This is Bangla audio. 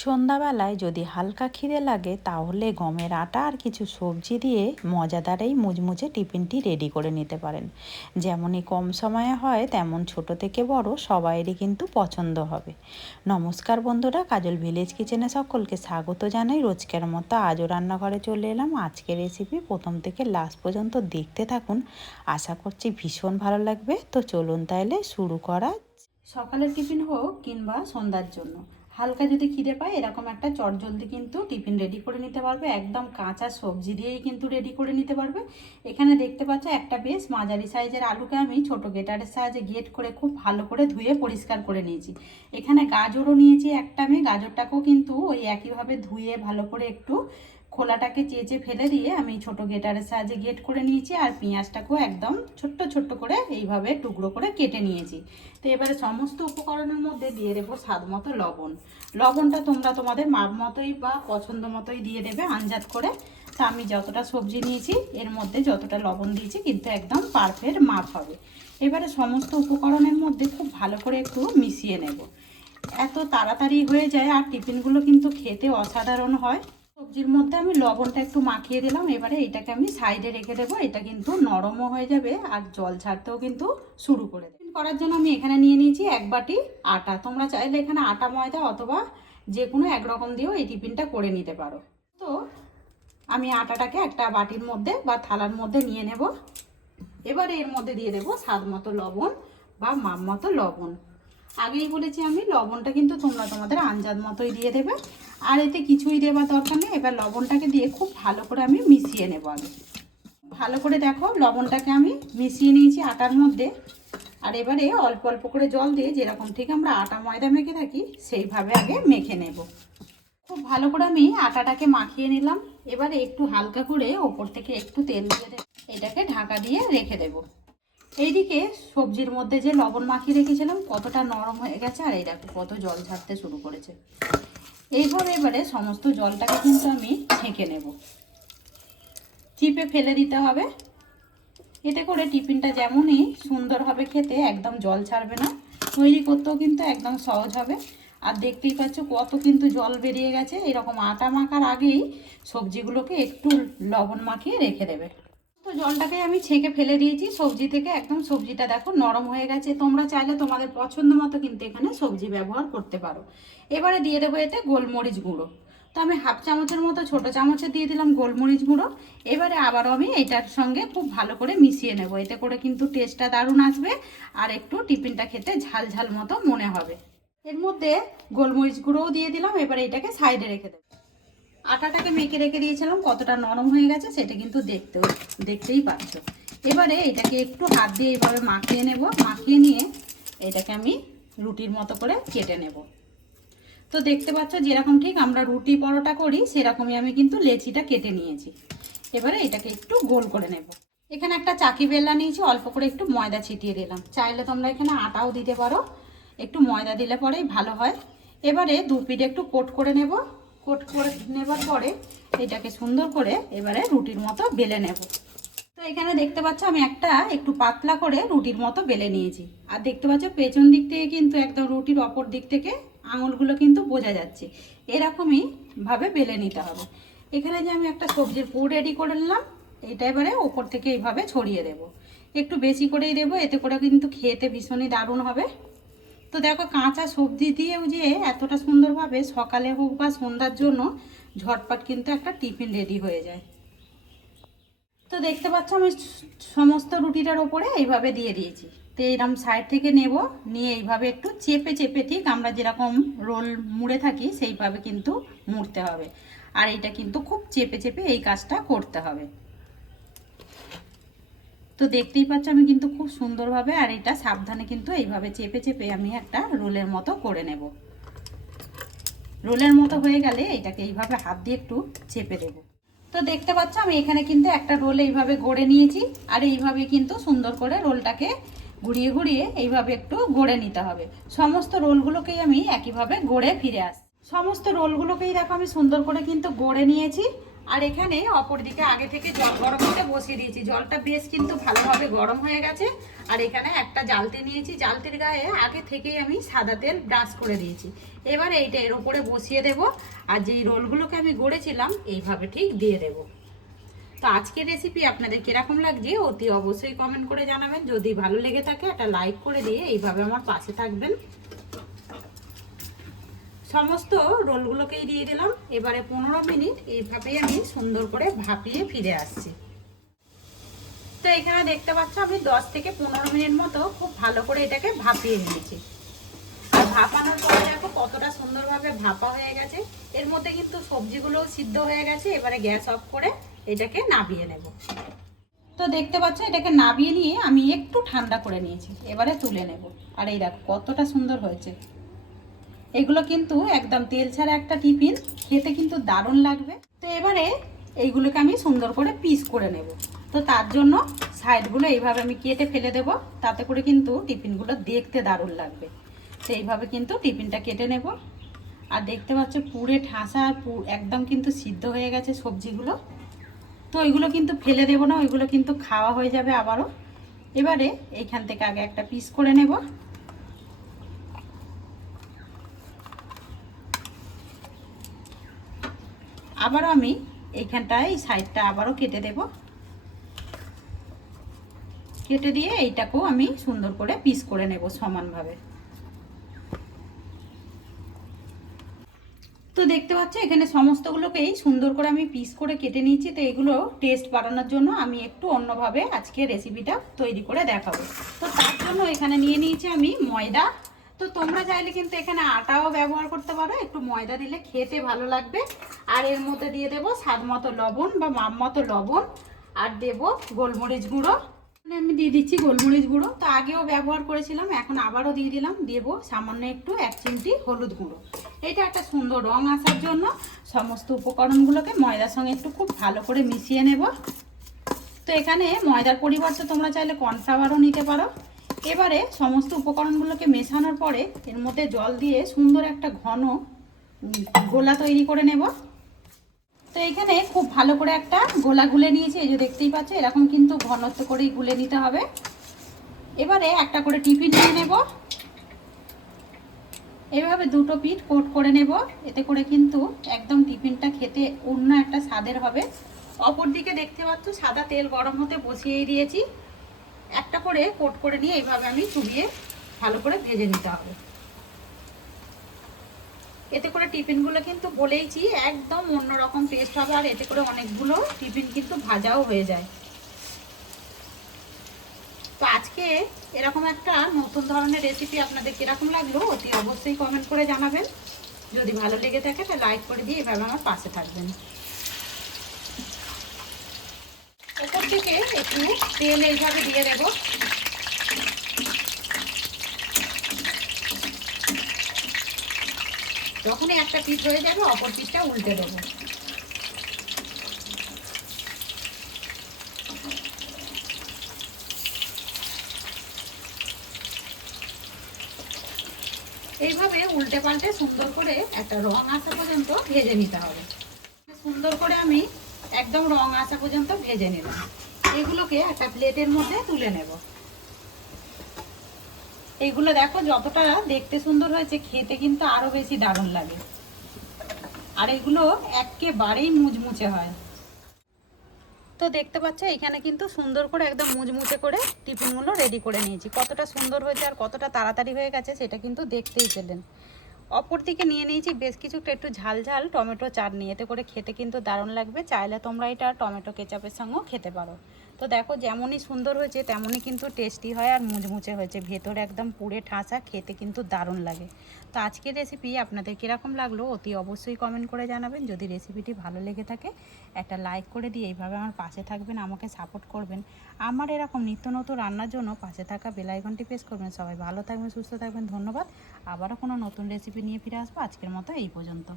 সন্ধ্যাবেলায় যদি হালকা খিদে লাগে তাহলে গমের আটা আর কিছু সবজি দিয়ে মজাদার এই মুচমুচে টিফিনটি রেডি করে নিতে পারেন। যেমনই কম সময়ে হয় তেমন ছোট থেকে বড় সবাইয়েরই কিন্তু পছন্দ হবে। নমস্কার বন্ধুরা, কাজল ভিলেজ কিচেনে সকলকে স্বাগত জানাই। রোজকার মতো আজও রান্নাঘরে চলে এলাম। আজকের রেসিপি প্রথম থেকে লাস্ট পর্যন্ত দেখতে থাকুন, আশা করছি ভীষণ ভালো লাগবে। তো চলুন তাহলে শুরু করা। সকালের টিফিন হোক কিংবা সন্ধ্যার জন্য হালকা যদি খিদে পায় এরকম একটা চটজলদি কিন্তু টিফিন রেডি করে নিতে পারবে। একদম কাঁচা সবজি দিয়েই কিন্তু রেডি করে নিতে পারবে। এখানে দেখতে পাচ্ছ একটা বেশ মাঝারি সাইজের আলুকে আমি ছোট গেটারের সাহায্যে গেট করে খুব ভালো করে ধুয়ে পরিষ্কার করে নিয়েছি। এখানে গাজরও নিয়েছি একটা, আমি গাজরটাকেও কিন্তু ওই একইভাবে ধুয়ে ভালো করে একটু খোলাটাকে চেঁচে ফেলে দিয়ে আমি ছোট গেটারের সাহায্যে গেট করে নিয়েছি। আর পেঁয়াজটাকেও একদম ছোট্ট ছোট্ট করে এইভাবে টুকরো করে কেটে নিয়েছি। তো এবারে সমস্ত উপকরণের মধ্যে দিয়ে দেবো স্বাদ মতো লবণ। লবণটা তোমরা তোমাদের মাপ মতোই বা পছন্দ মতোই দিয়ে দেবে আন্দাজ করে। তা আমি যতটা সবজি নিয়েছি এর মধ্যে যতটা লবণ দিয়েছি কিন্তু একদম পারফেক্ট মাপ হবে। এবারে সমস্ত উপকরণের মধ্যে খুব ভালো করে একটু মিশিয়ে নেব। এত তাড়াতাড়ি হয়ে যায় আর টিফিনগুলো কিন্তু খেতে অসাধারণ হয়। সবজির মধ্যে আমি লবণটা একটু মাখিয়ে দিলাম। এবারে এটাকে আমি সাইডে রেখে দেবো। এটা কিন্তু নরমও হয়ে যাবে আর জল ছাড়তেও কিন্তু শুরু করে দেবে। করার জন্য আমি এখানে নিয়ে নিয়েছি এক বাটি আটা। তোমরা চাইলে এখানে আটা ময়দা অথবা যে কোনো একরকম দিয়েও এই টিফিনটা করে নিতে পারো। তো আমি আটাটাকে একটা বাটির মধ্যে বা থালার মধ্যে নিয়ে নেব। এবারে এর মধ্যে দিয়ে দেবো স্বাদ মতো লবণ বা মাপ মতো লবণ। আগেই বলেছি আমি লবণটা কিন্তু তোমরা তোমাদের আন্দাজ মতোই দিয়ে দেবে। আর এতে কিছুই দেওয়ার দরকার নেই। এবার লবণটাকে দিয়ে খুব ভালো করে আমি মিশিয়ে নেব। আগে ভালো করে দেখো লবণটাকে আমি মিশিয়ে নিয়েছি আটার মধ্যে। আর এবারে অল্প অল্প করে জল দিয়ে যেরকম ঠিক আমরা আটা ময়দা মেখে থাকি সেইভাবে আগে মেখে নেব। খুব ভালো করে আমি আটাটাকে মাখিয়ে নিলাম। এবারে একটু হালকা করে ওপর থেকে একটু তেল দিয়ে দেব। এটাকে ঢাকা দিয়ে রেখে দেব। এইদিকে সবজির মধ্যে যে লবণ মাখিয়ে রেখেছিলাম কতটা নরম হয়ে গেছে আর এই দেখো কত জল ছাড়তে শুরু করেছে। এইভাবে এবারে সমস্ত জলটাকে কিন্তু আমি ছেঁকে নেব, চিপে ফেলে দিতে হবে। এতে করে টিফিনটা যেমনই সুন্দর হবে খেতে, একদম জল ছাড়বে না, তৈরি করতেও কিন্তু একদম সহজ হবে। আর দেখতেই পাচ্ছ কত কিন্তু জল বেরিয়ে গেছে। এরকম আটা মাখার আগেই সবজিগুলোকে একটু লবণ মাখিয়ে রেখে দেবে। তো জলটাকে আমি ছেঁকে ফেলে দিয়েছি সবজি থেকে। একদম সবজিটা দেখো নরম হয়ে গেছে। তোমরা চাইলে তোমাদের পছন্দ মতো কিন্তু এখানে সবজি ব্যবহার করতে পারো। এবারে দিয়ে দেবো এতে গোলমরিচ গুঁড়ো। তো আমি হাফ চামচের মতো ছোট চামচে দিয়ে দিলাম গোলমরিচ গুঁড়ো। এবারে আবারও আমি এটার সঙ্গে খুব ভালো করে মিশিয়ে নেব। এতে করে কিন্তু টেস্টটা দারুণ আসবে আর একটু টিফিনটা খেতে ঝাল ঝাল মতো মনে হবে। এর মধ্যে গোলমরিচ গুঁড়োও দিয়ে দিলাম। এবারে এটাকে সাইডে রেখে দেবো। আটাটাকে মেখে রেখে দিয়েছিলাম কতটা নরম হয়ে গেছে সেটা কিন্তু দেখতেই পাচ্ছ। এবারে এটাকে একটু হাত দিয়ে এইভাবে মাখিয়ে নেব। মাখিয়ে নিয়ে এটাকে আমি রুটির মতো করে কেটে নেব। তো দেখতে পাচ্ছ যেরকম ঠিক আমরা রুটি পরোটা করি সেরকমই আমি কিন্তু লেচিটা কেটে নিয়েছি। এবারে এটাকে একটু গোল করে নেব। এখানে একটা চাকি বেলনা নিয়েছি, অল্প করে একটু ময়দা ছিটিয়ে দিলাম। চাইলে তোমরা এখানে আটাও দিতে পারো, একটু ময়দা দিলে পরেই ভালো হয়। এবারে দু পিঠে একটু কোট করে নেব। কোট করে নেবার পরে এটাকে সুন্দর করে এবারে রুটির মতো বেলে নেব। তো এখানে দেখতে পাচ্ছ আমি একটা একটু পাতলা করে রুটির মতো বেলে নিয়েছি। আর দেখতে পাচ্ছ পেছন দিক থেকে কিন্তু একদম রুটির অপর দিক থেকে আঙুলগুলো কিন্তু বোঝা যাচ্ছে। এরকমই ভাবে বেলে নিতে হবে। এখানে যে আমি একটা সবজির পুর রেডি করে নিলাম, এটা এবারে ওপর থেকে এইভাবে ছড়িয়ে দেব। একটু বেশি করেই দেবো, এতে করে কিন্তু খেতে ভীষণই দারুণ হবে। তো দেখো কাঁচা সবজি দিয়েও যে এতটা সুন্দরভাবে সকালে হোক বা সন্ধ্যার জন্য ঝটপট কিন্তু একটা টিফিন রেডি হয়ে যায়। তো দেখতে পাচ্ছ আমি সমস্ত রুটিটার ওপরে এইভাবে দিয়ে দিয়েছি। তো এইরকম সাইড থেকে নেব, নিয়ে এইভাবে একটু চেপে চেপে ঠিক আমরা যেরকম রোল মুড়ে থাকি সেইভাবে কিন্তু মুড়তে হবে। আর এটা কিন্তু খুব চেপে চেপে এই কাজটা করতে হবে। তো দেখতেই পাচ্ছ আমি কিন্তু খুব সুন্দরভাবে আর এটা সাবধানে কিন্তু এইভাবে চেপে চেপে আমি একটা রোলের মতো করে নেব। রোলের মতো হয়ে গেলে এটাকে এইভাবে হাত দিয়ে একটু চেপে দেব। তো দেখতে পাচ্ছ আমি এখানে কিন্তু একটা রোল এইভাবে গড়ে নিয়েছি। আর এইভাবে কিন্তু সুন্দর করে রোলটাকে ঘুরিয়ে ঘুরিয়ে এইভাবে একটু গড়ে নিতে হবে। সমস্ত রোলগুলোকেই আমি একইভাবে গড়ে ফিরে আসি। সমস্ত রোলগুলোকেই দেখো আমি সুন্দর করে কিন্তু গড়ে নিয়েছি। আর এখানে অপর দিকে আগে থেকে জল গরম হতে বসিয়ে দিয়েছি। জলটা বেশ কিন্তু ভালোভাবে গরম হয়ে গেছে। আর এখানে একটা জালতি নিয়েছি, জালতির গায়ে আগে থেকেই আমি সাদা তেল ব্রাশ করে দিয়েছি। এবার এইটা এর উপরে বসিয়ে দেব, আর যেই রোলগুলোকে আমি গড়েছিলাম এইভাবে ঠিক দিয়ে দেব। তো আজকের রেসিপি আপনাদের কিরকম লাগছে অতি অবশ্যই কমেন্ট করে জানাবেন। যদি ভালো লেগে থাকে একটা লাইক করে দিয়ে এইভাবে আমার পাশে থাকবেন। সমস্ত রোলগুলোকেই দিয়ে দিলাম। এবারে 15 মিনিট এইভাবেই আমি সুন্দর করে ভাপিয়ে ফিরে আসছি। তো এখানে দেখতে পাচ্ছ আমি 10 থেকে 15 মিনিট মতো খুব ভালো করে এটাকে ভাপিয়ে নিয়েছি। আর ভাপানোর পরে দেখো কতটা সুন্দরভাবে ভাপা হয়ে গেছে। এর মধ্যে কিন্তু সবজিগুলোও সিদ্ধ হয়ে গেছে। এবারে গ্যাস অফ করে এটাকে নামিয়ে নেব। তো দেখতে পাচ্ছ এটাকে নামিয়ে নিয়ে আমি একটু ঠান্ডা করে নিয়েছি। এবারে তুলে নেব। আর এই দেখো কতটা সুন্দর হয়েছে। এগুলো কিন্তু একদম তেল ছাড়া একটা টিফিন, খেতে কিন্তু দারুণ লাগবে। তো এবারে এইগুলোকে আমি সুন্দর করে পিস করে নেব। তো তার জন্য সাইডগুলো এইভাবে আমি কেটে ফেলে দেব, তাতে করে কিন্তু টিফিনগুলো দেখতে দারুণ লাগবে। তো এইভাবে কিন্তু টিফিনটা কেটে নেব। আর দেখতে পাচ্ছ পুরে ঠাসা আর একদম কিন্তু সিদ্ধ হয়ে গেছে সবজিগুলো। তো ওইগুলো কিন্তু ফেলে দেব না, ওইগুলো কিন্তু খাওয়া হয়ে যাবে আবারও। এবারে এইখান থেকে আগে একটা পিস করে নেব। আবারও আমি এইখানটায় এই সাইডটা আবারও কেটে দেব। কেটে দিয়ে এইটাকেও আমি সুন্দর করে পিস করে নেব সমানভাবে। তো দেখতে পাচ্ছ এখানে সমস্তগুলোকেই সুন্দর করে আমি পিস করে কেটে নিয়েছি। তো এগুলো টেস্ট বাড়ানোর জন্য আমি একটু অন্যভাবে আজকে রেসিপিটা তৈরি করে দেখাবো। তো তার জন্য এখানে নিয়ে নিয়েছি আমি ময়দা। তো তোমরা চাইলে কিন্তু এখানে আটাও ব্যবহার করতে পারো, একটু ময়দা দিলে খেতে ভালো লাগবে। আর এর মধ্যে দিয়ে দেবো স্বাদ মতো লবণ বা মাপ মতো লবণ, আর দেব গোলমরিচ গুঁড়ো। আমি দিয়ে দিচ্ছি গোলমরিচ গুঁড়ো, তো আগেও ব্যবহার করেছিলাম, এখন আবারও দিয়ে দিলাম। দেবো সামান্য একটু 1 চিমটি হলুদ গুঁড়ো। এটা একটা সুন্দর রং আসার জন্য সমস্ত উপকরণগুলোকে ময়দার সঙ্গে একটু খুব ভালো করে মিশিয়ে নেব। তো এখানে ময়দার পরিবর্তে তোমরা চাইলে কর্নফ্লাওয়ারও নিতে পারো। এবারে সমস্ত উপকরণগুলোকে মেশানোর পরে এর মধ্যে জল দিয়ে সুন্দর একটা ঘন গোলা তৈরি করে নেব। তো এখানে খুব ভালো করে একটা গোলা গুলে নিয়েছি, এই যে দেখতেই পাচ্ছ এরকম কিন্তু ঘনত্ব করেই গুলে নিতে হবে। এবারে একটা করে টিফিন নিয়ে নেব। এভাবে দুটো পিঠ কোট করে নেব, এতে করে কিন্তু একদম টিফিনটা খেতে অন্য একটা স্বাদের হবে। অপর দিকে দেখতে পাচ্ছ সাদা তেল গরম হতে বসিয়ে দিয়েছি। একটা করে কোট করে নিয়ে এইভাবে আমি চুবিয়ে ভালো করে ভেজে নিতে হবে। এতে করে টিফিনগুলো কিন্তু বলেইছি একদম অন্যরকম টেস্ট হবে। আর এতে করে অনেকগুলো টিফিন কিন্তু ভাজাও হয়ে যায়। তো আজকে এরকম একটা নতুন ধরনের রেসিপি আপনাদের কিরকম লাগলো অতি অবশ্যই কমেন্ট করে জানাবেন। যদি ভালো লেগে থাকে তাহলে লাইক করে দিয়ে এভাবে আমার পাশে থাকবেন। ওপর থেকে একটু তেল এইভাবে দিয়ে দেব। যখনই একটা পিঠ হয়ে যাবে অপর পিঠটা উল্টে দেবো। এইভাবে উল্টে পাল্টে সুন্দর করে একটা রং আসা পর্যন্ত ভেজে নিতে হবে। সুন্দর করে আমি একদম রং আসা পর্যন্ত ভেজে নিলাম। এগুলোকে একটা প্লেটের মধ্যে তুলে নেব। এইগুলো দেখো যতটা দেখতে সুন্দর হয়েছে খেতে কিন্তু আরো বেশি দারুণ লাগে। আর এগুলো একেবারেই মুচমুচে হয়। তো দেখতে পাচ্ছ এখানে কিন্তু সুন্দর করে একদম মুচমুচে করে টিফিনগুলো রেডি করে নিয়েছি। কতটা সুন্দর হয়েছে আর কতটা তাড়াতাড়ি হয়ে গেছে সেটা কিন্তু দেখতেই পেলেন। অপর দিকে নিয়ে নিয়েছি বেশ কিছুটা একটু ঝাল ঝাল টমেটো চাটনি, এতে করে খেতে কিন্তু দারুণ লাগবে। চাইলে তোমরা এটা টমেটো কেচাপের সঙ্গেও খেতে পারো। তো দেখো যেমনই সুন্দর হয়েছে তেমনই কিন্তু টেস্টি হয় আর মুচমুচে হয়েছে, ভেতরে একদম পুরে ঠাসা, খেতে কিন্তু দারুণ লাগে। তো আজকের রেসিপি আপনাদের কীরকম লাগলো অতি অবশ্যই কমেন্ট করে জানাবেন। যদি রেসিপিটি ভালো লেগে থাকে একটা লাইক করে দিয়ে এইভাবে আমার পাশে থাকবেন, আমাকে সাপোর্ট করবেন। আমার এরকম নিত্য নতুন রান্নার জন্য পাশে থাকা বেল আইকনটি প্রেস করবেন। সবাই ভালো থাকবেন, সুস্থ থাকবেন, ধন্যবাদ। আবারও কোনো নতুন রেসিপি নিয়ে ফিরে আসবো। আজকের মতো এই পর্যন্ত।